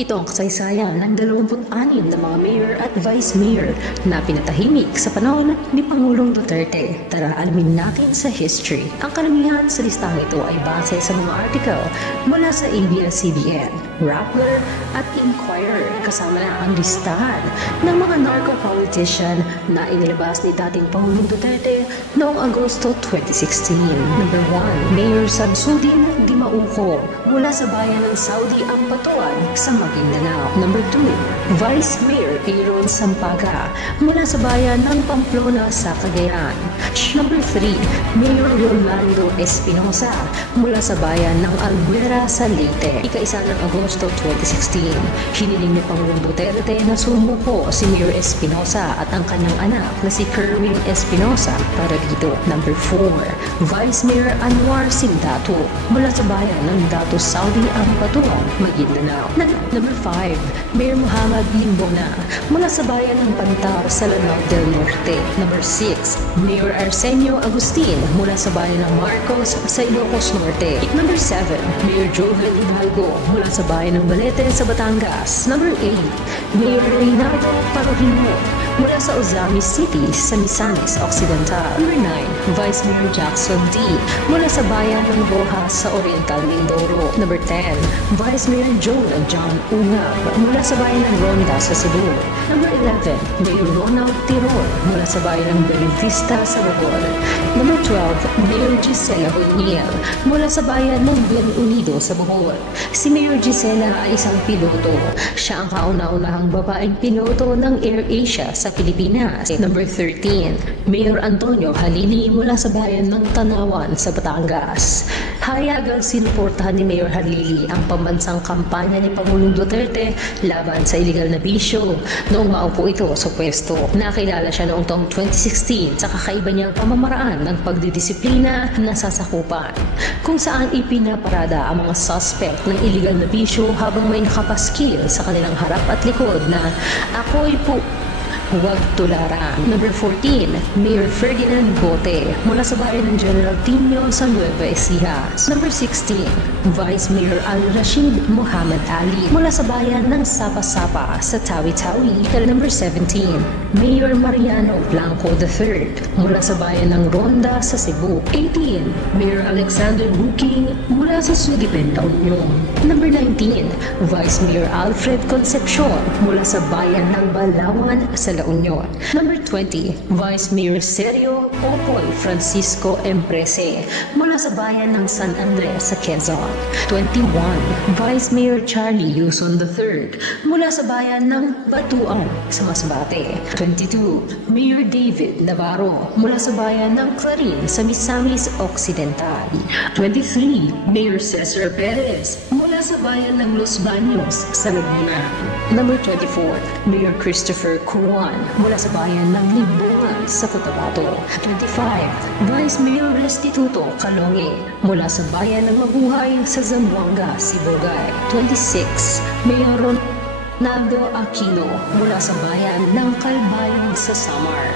Ito ang kasaysayan ng 26 na mga mayor at vice mayor na pinatahimik sa panahon ni Pangulong Duterte. Tara alamin natin sa history. Ang karamihan sa listang ito ay base sa mga article mula sa ABS-CBN, Rappler at Inquirer, kasama na ang listahan ng mga narco-politician na inilabas ni dating Pangulong Duterte noong Agosto 2016. Number 1, Mayor Samsudin Dimauco mula sa bayan ng Saudi Ampatuan sa Maguindanao. Number 2, Vice Mayor Aaron Sampaga mula sa bayan ng Pamplona sa Cagayan. Number 3, Mayor Rolando Espinosa mula sa bayan ng Albuera sa Leyte. Ika-1 ng Agosto 2016, hiniling ni Pangulong Duterte na sumuko si Mayor Espinosa at ang kanyang anak na si Kerwin Espinosa para dito. Number 4, Vice Mayor Anwar Sindato mula sa bayan ng Dato Saudi Ampatuan, Maguindanao. Number 5, Mayor Muhammad Limbona mula sa bayan ng Pantar sa Lanao del Norte. Number 6, Mayor Arsenio Agustin mula sa bayan ng Marcos sa Ilocos Norte. Number 7, Mayor Joven Hidalgo mula sa bayan ng Balete sa Batangas. Number 8, Mayor Reynaldo Parojimo mula sa Ozami City sa Misamis Occidental. Number 9, Vice Mayor Jackson D mula sa bayan ng Rojas sa Oriental Mindoro. Number 10, Vice Mayor John Ungab mula sa bayan ng Ronda sa Cebu. Number 11, Mayor Ronald Tirol mula sa bayan ng Bellavista sa Bohol. Number 12, Mayor Gisela O'Neill mula sa bayan ng Bienunido sa Bohol. Si Mayor Gisela ay isang piloto. Siya ang kauna-unahang babaeng piloto ng AirAsia sa Pilipinas. Number 13, Mayor Antonio Halili mula sa bayan ng Tanawan sa Batangas. Hayagang sinuportahan ni Mayor Halili ang pambansang kampanya ni Pangulong Duterte laban sa iligal na bisyo noong maupo ito sa pwesto. Nakilala siya noong taong 2016 sa kakaiba niyang pamamaraan ng pagdidisiplina na sasakupan, kung saan ipinaparada ang mga suspect ng iligal na bisyo habang may nakapaskil sa kanilang harap at likod na "Ako'y po huwag tularan." Number 14, Mayor Ferdinand Bote mula sa bayan ng General Tinio sa Nueva Ecija. Number 16, Vice Mayor Al-Rashid Muhammad Ali mula sa bayan ng Sapa-Sapa sa Tawi-Tawi. Number 17, Mayor Mariano Blanco III mula sa bayan ng Ronda sa Cebu. 18, Mayor Alexander Buking mula sa Sudipen, La Union. Number 19, Vice Mayor Alfred Concepcion mula sa bayan ng Balawan sa La Union. Number 20, Vice Mayor Sergio Okoy Francisco Emprese mula sa bayan ng San Andres sa Quezon. 21, Vice Mayor Charlie Yuson III mula sa bayan ng Batuan sa Masbate. 22, Mayor David Navarro mula sa bayan ng Clarin sa Misamis Occidental. 23, Mayor Cesar Perez mula sa bayan ng Los Baños sa Laguna. Number 24, Mayor Christopher Curuan mula sa bayan ng Libungan sa Cotabato. 25, Vice Mayor Restituto Calonge mula sa bayan ng Mabuhay sa Zamboanga, Sibugay. 26, Mayor Ronaldo Aquino mula sa bayan ng Calbayog sa Samar.